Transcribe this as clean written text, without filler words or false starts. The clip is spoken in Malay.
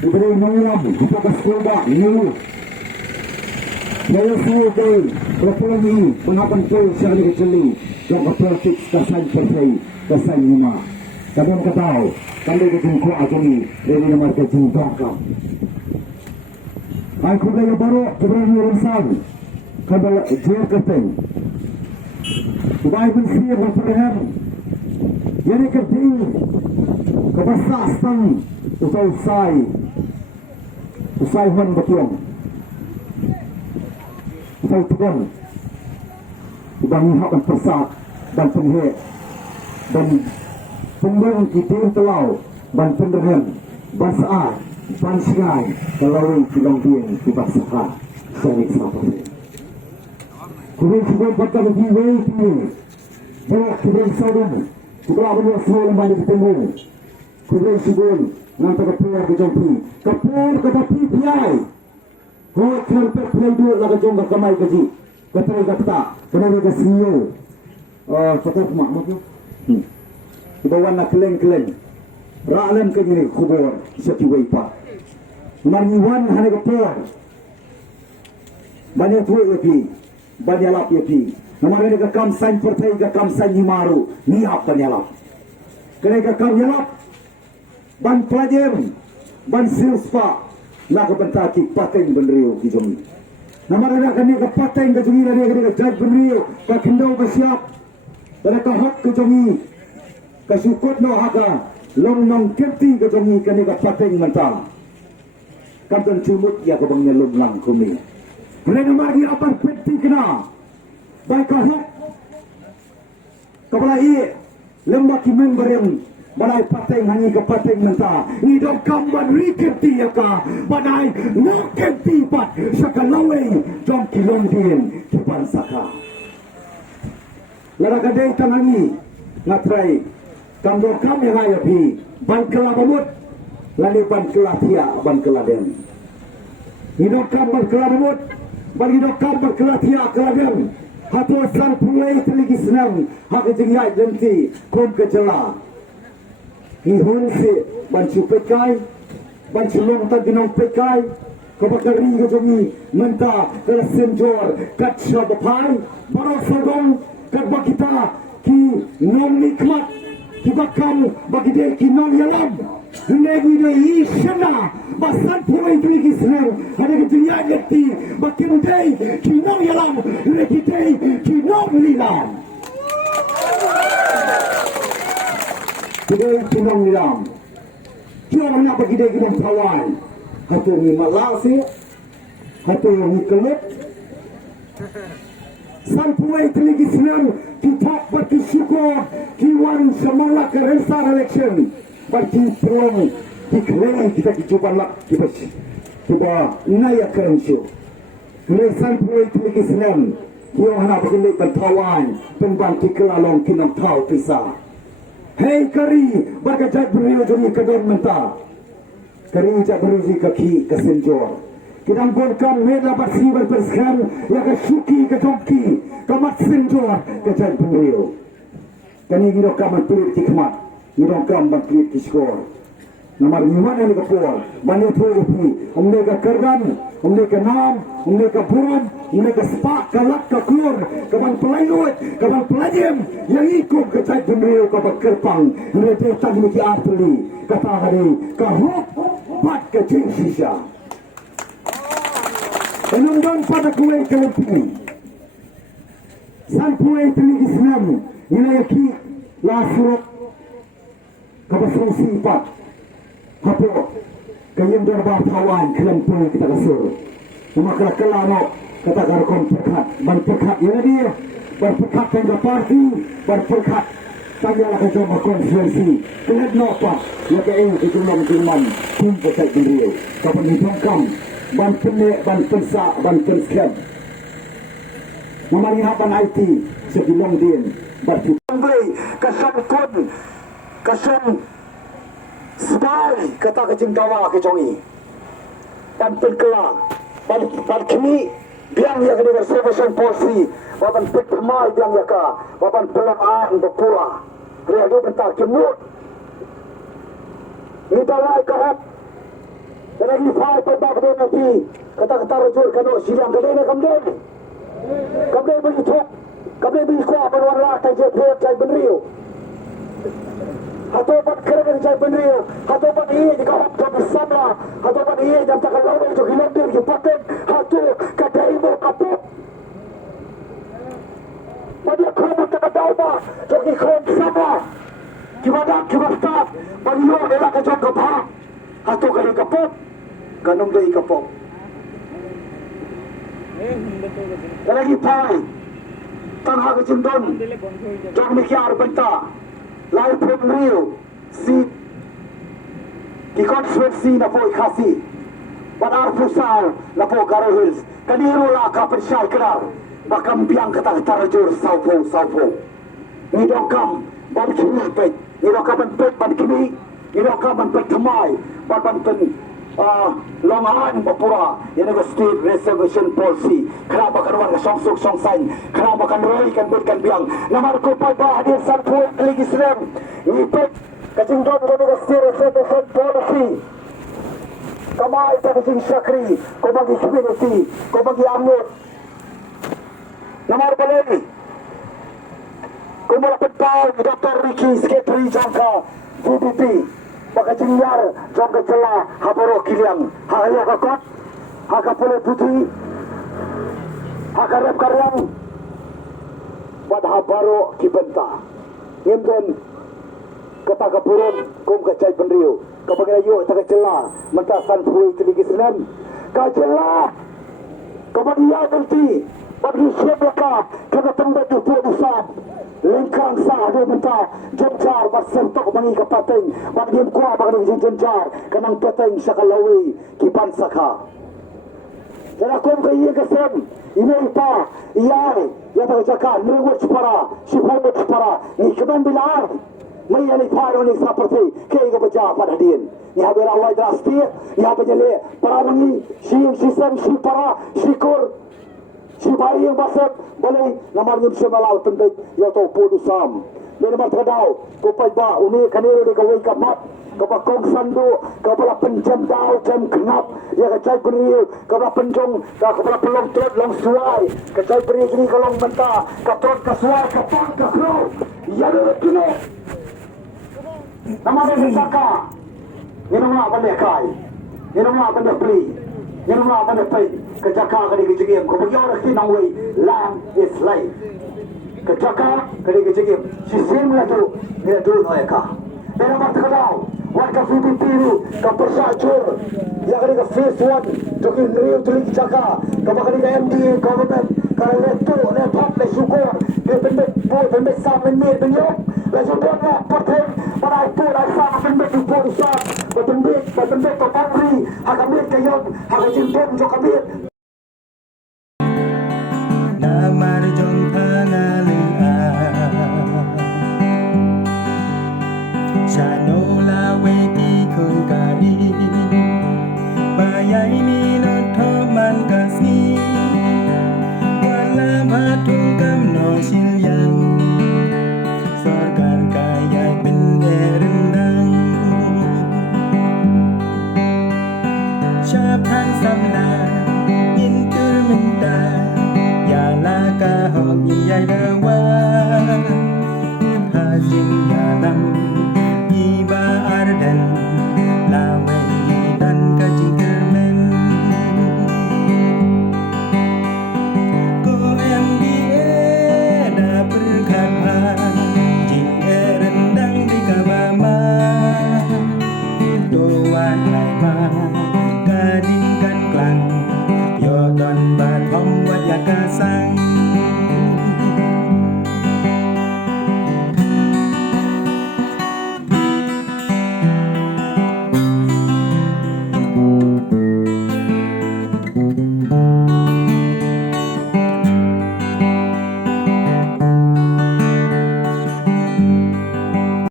diberi mengulam kita bersekolah dulu. Saya suruh berperangi mengapan tu secara kecili yang berpolitik kesan percaya kesan lima. Kamu ketahu kami kejengkau agami dari nomor kejengkau. Aku gaya baru berani urusan kalau dia keteng. Baik bersih berperang. Jadi keting kebasasan usai hon betul. Usai tekan ibang hak persak dan penghek dan pembang kita telau dan pendengar basah dan segai kalau kilang dia kita sahah sering sahabat. Kemudian pada lagi waiting banyak kemudian saudara kita berdua semua lembaga ketemu kemudian sigul nanti kepuar ke jompi kepuar ke tapi piai hotel play dua laga jomba kamai gaji keterai kata kenapa ke CEO cakap mak tu kita warna keleng ralam ke ni kubur seti waipa maniwan hanya kepuar banyak tu yapi banyak lap yapi nama dia kam sign pertai kam sign maru ni apa ni lap kena kam yalap ban pelajem ban silspa nak bentaki pateng benriu di jumi nama dia kami ke pateng ke jumi dia ke jaj benriu ke kendau ke siap mereka hak ke jumi ke sukut no haga long nong kepti ke jumi kami ke pateng mental kanton cumut ya ke bangnya long lang kumi kena nama dia apa peti kena baik hak kepala lembak kimen berem balai pateng hanya ke pateng mentah hidup kamban riketi ya ka balai ngoketi pat sakalawe jom kilong din kipan saka lara kadai tangangi ngatrai kambo kami haya pi ban kela bamut lali ban kela tia ban kela den hidup kamban kela bamut ban hidup kamban kela tia kela den hatu san pulai teligi senang hak jengyai jenti kom kecela ihun si bancu pekai bancu long tak dinong pekai kebakari kejomi menta kelesenjor kat syabapai baru sodong kat bakita ki non nikmat ki bakam bagi dia ki non yalam negi dia isena basan pulai teligi senang ada kejengyai jenti bakin day ki non yalam lagi day ki non lilam kita tunang nilam kira mana bagi dia kita kawan hatu ni malasi hatu ni kelip sampai teligi senang kita bersyukur kiwan semula ke resar election bagi peluang diklaim kita kejuban lak kita cuba naik ke rancu kemudian sampai teligi senang kira mana bagi dia berkawan pembangki kelalong kinam tahu pisah. Hei kari berkajak beriu juri kedon mentah kari jak beruji kaki kesenjor kita anggonkan weda bersih berperskan yang kesuki kejongki kamat senjor kajak beriu kani gido kamat pelit hikmat gido kamat pelit kiskor namar niwan yang kepul banyak tuhi umneka kerdan umneka nam umneka buran umneka sepak kalak kakur kaban pelayut kaban pelajem yang ikut kecai beriu kaban kerpang mereka tak memiliki artili kata hari kahuk bat kecil sisa penundang pada kuih kelepini sampai tinggi Islam nilai ki lasurat kaban sifat hapo kayang darbar tawan kelampung kita kasur cuma kelamo kata garkon perkat ban perkat ini dia berperkat dengan parti berperkat tanya lah kejama konferensi keled napa ya ke ing kejumam kumpo tak beliau kapan ditongkam ban penek ban pensa ban penskab memari hapan IT sebilang din berpulai kasangkon kasang Sedai kata kejengkawa kejongi Pantul kelang Pan kini biang ya kena reservation policy Wapan pekmai biang ya ka Wapan pelang berpula Reago bentar kemut Nidalai kahap lagi fai pada kedai nanti kata-kata rajur kano silang kedai na kamdai bagi thok kamdai bagi kuah berwarna tai je phe tai benriu hato pat keren tai benriu hato pat ie jika hop to samla hato pat ie jam tak lawa to kilometer ke paten hato kadai mo kapok pada kamu tak dapat jogi kau sama gimana start baliyo ela ka jog kapha hato kali kapok kanong dai kapok lagi pai tangha ke jindon jog ni kyar banta lai from rio si ki conference si na po khasi badar fusal na po garo hills kaniro la ka persyai kerar bakam biang kata tarajur saupo ni dokam ban kini pet ni dokam ban kini ni dokam ban pet thamai ban pen long an bapura yang ada state reservation policy kenapa kan warga songsuk songsain kenapa kan roi kan bet kan biang nomor ko pa ba hadir sarpo lagi serem ni pet kacing don ada state reservation policy kamai ta kacing sakri ko bagi community ko bagi amnut nomor balai ko mala petau Dr. Ricky Secretary Jangka VDP Pakacing yar jom ke celah haboro kiliang hayo kakot hakapole putih hakarep karyang bad habaro kibenta ngimden kata kapurun kum kacai penriu kapagina yo ta celah mentasan pui teligi senan ka celah kapagina nanti bagi siapa kena tembak tu pusat lengkang sah dia minta jencar bersentuk bagi kapateng bagi dia kuah bagi jencar kenang peteng sakalawi kipan saka jelakum ke iya kesen ini ipa iyai ya tak jakan merewut separa sipomot separa ni keban bilar mai ali paro ni seperti ke ga baca pada din ni haber awai drasti ya bejale para wangi sim sistem si para sikur si bayi yang basat boleh namar nyum semalau tembek ya to podu sam ni namar tadau ko pai ba uni kanero de kawai kapat ko ba kong sandu ko ba penjam dau jam kenap ya kacai beriu ko ba penjong ko ba pelong trot long suai kacai beri ni kalong menta ka trot ka suai ka pang ka kro ya de kine namar de saka ni namar ba ne kai ni namar ba ne beri ni namar ba ne pai kejaka kali kejegim ko bagi orang si nangway land is life kejaka kali kejegim sisim la tu ni tu noeka era mat kalau warga VPP ni ka persajur ya kali ka phase 1 jokin real tu kejaka ka bakali ka MD government ka leto ne pop le syukur ke pendek samen ni benyok la syukur na paten para itu la sama pendek tu polisah pendek to pabri hakamit kayo hakajin pon jokamit Namar jong pangaling Shano lawe ikon kari Bayay minot homan kasi Wala matung kamno silyang Sorgar kayay pinderendang Syapan samla Intur mentah Yala kahok yay dawa Hajing yalam Iba ardan Lawe dan kajing kermen Ko MDA da berkata Jing rendang di kabama Doan laima Gading kan klang Yo don bat hong wat yakasang